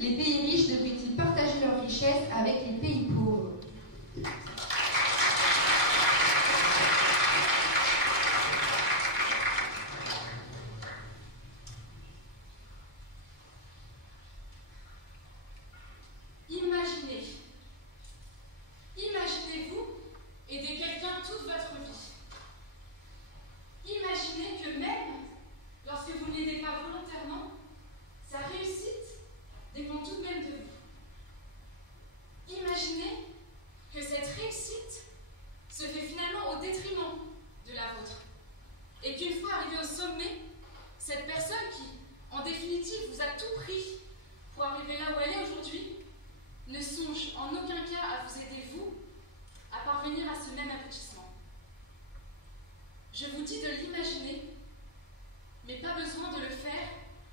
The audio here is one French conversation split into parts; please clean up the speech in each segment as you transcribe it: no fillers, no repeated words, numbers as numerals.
les pays riches devraient-ils partager leurs richesses avec les pays pauvres? Imaginez-vous aider quelqu'un toute votre vie. Imaginez que même lorsque vous ne l'aidez pas volontairement, sa réussite dépend tout de même de vous. Imaginez que cette réussite se fait finalement au détriment de la vôtre. Et qu'une fois arrivé au sommet, cette personne qui, en définitive, vous a tout pris pour arriver là où elle est aujourd'hui, ne songe en aucun cas à vous aider, vous, à parvenir à ce même aboutissement. Je vous dis de l'imaginer, mais pas besoin de le faire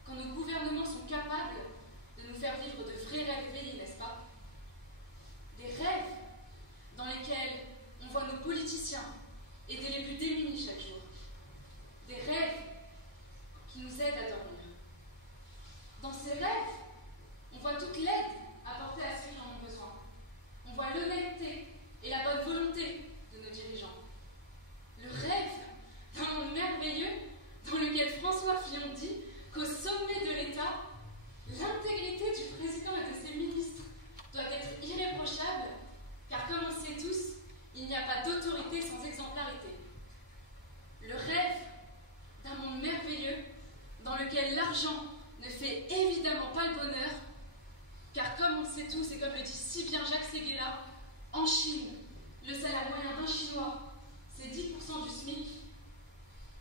quand nos gouvernements sont capables de nous faire vivre de vrais rêves éveillés, n'est-ce pas? Des rêves dans lesquels on voit nos politiciens aider les plus démunis chaque jour. Des rêves qui nous aident à dormir. Dans ces rêves, on voit toute l'aide apportée à ceux qui en ont besoin. On voit l'honnêteté et la bonne volonté de nos dirigeants. Le rêve d'un monde merveilleux dans lequel François Fillon dit qu'au sommet de l'État, l'intégrité du président et de ses ministres doit être irréprochable, car comme on le sait tous, il n'y a pas d'autorité sans exemplarité. Le rêve d'un monde merveilleux dans lequel l'argent ne fait évidemment pas le bonheur, car comme on le sait tous et comme le dit si bien Jacques Séguéla, en Chine, le salaire moyen d'un Chinois, c'est 10% du SMIC,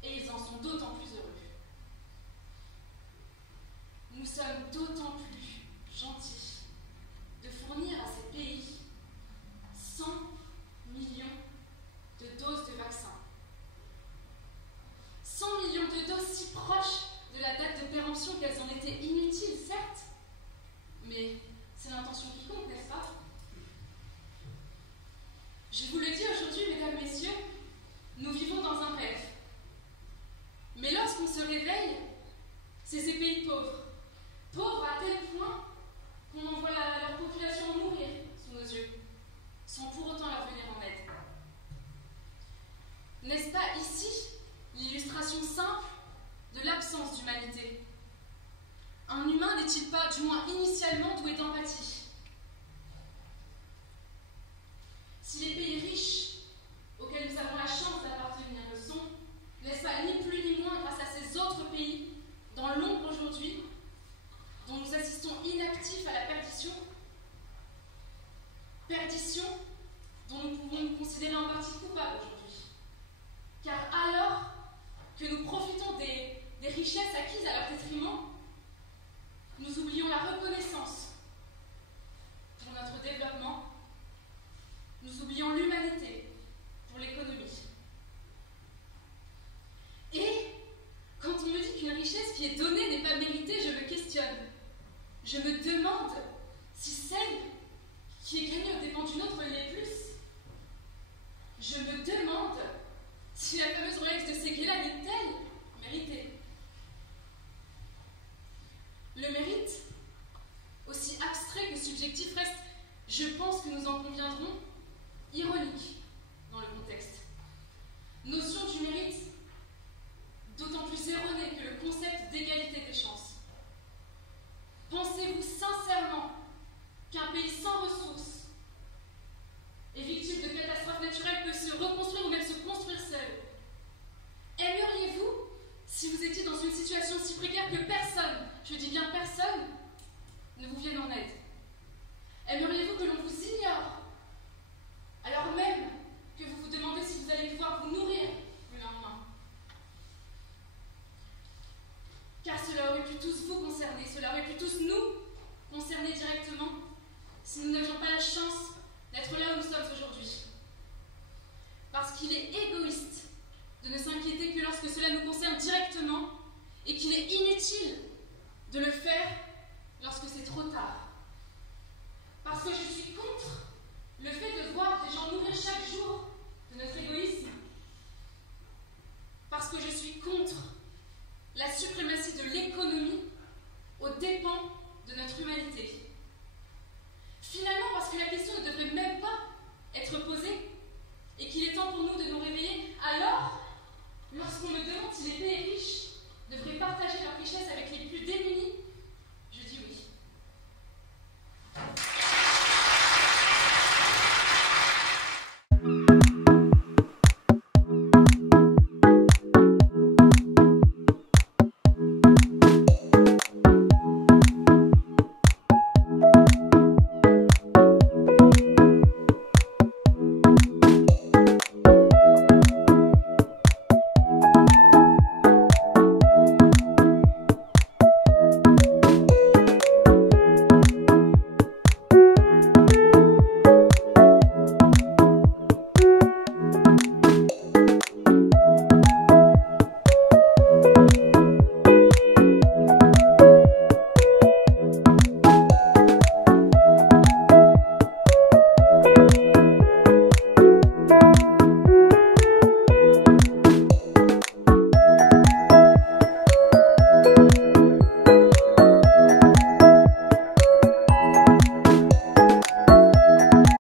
et ils en sont d'autant plus heureux. Nous sommes d'autant plus gentils de fournir à ces pays 100 millions de doses de vaccins. 100 millions de doses si proches de la date de péremption qu'elles en étaient inutiles, certes, mais c'est l'intention qui compte, n'est-ce pas? Je vous le dis aujourd'hui, mesdames, messieurs, nous vivons dans un rêve. Mais lorsqu'on se réveille, c'est ces pays pauvres. Pauvres à tel point qu'on en voit leur population mourir sous nos yeux, sans pour autant leur venir en aide. N'est-ce pas ici l'illustration simple de l'absence d'humanité? Un humain n'est-il pas, du moins initialement, doué d'empathie? Si les pays riches auxquels nous avons la chance d'appartenir le sont, n'est-ce pas ni plus ni moins grâce à ces autres pays, dans l'ombre aujourd'hui, dont nous assistons inactifs à la perdition? Perdition dont nous pouvons nous considérer en partie coupables aujourd'hui. Car alors que nous profitons des richesses acquises à leur détriment, nous oublions la reconnaissance pour notre développement, nous oublions l'humanité pour l'économie. Et quand on me dit qu'une richesse qui est donnée n'est pas méritée, je me questionne. Je me demande si celle qui est gagnée aux dépens d'une autre l'est plus. Je me demande si la fameuse Rolex de Séguéla n'est-elle méritée. Le mérite,